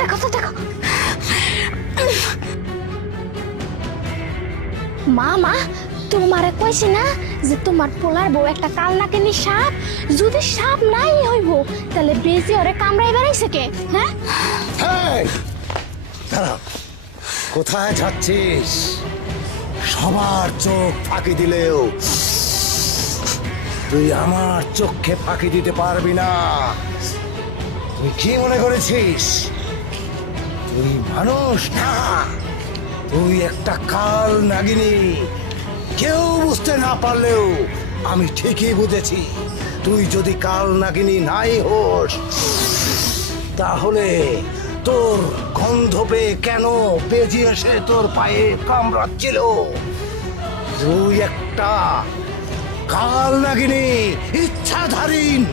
দেখো তো দেখো। মা মা তোমারে কইছি না যে তোমার পোলার বউ একটা কাল নাকেনি সাপ, যদি সাপ নাই হইব তাহলে বেজি ওরে কামড়াই বেড়াইছে কে? হ্যাঁ দাঁড়া, কোথায় যাচ্ছিস? সবার চোখ ফাঁকি দিলেও তুই আমার চোখে ফাঁকি দিতে পারবি না। তুই কি মনে করেছিস তুই মানুষ না? তুই একটা কাল নাগিনী। কেউ বুঝতে না পারলেও আমি ঠিকই বুঝেছি। তুই যদি কাল নাগিনী নাই হোস তাহলে তোর গন্ধ পেয়ে কেন বেজি এসে তোর পায়ে কামড়াচ্ছিল? তুই একটা কাল নাগিনী,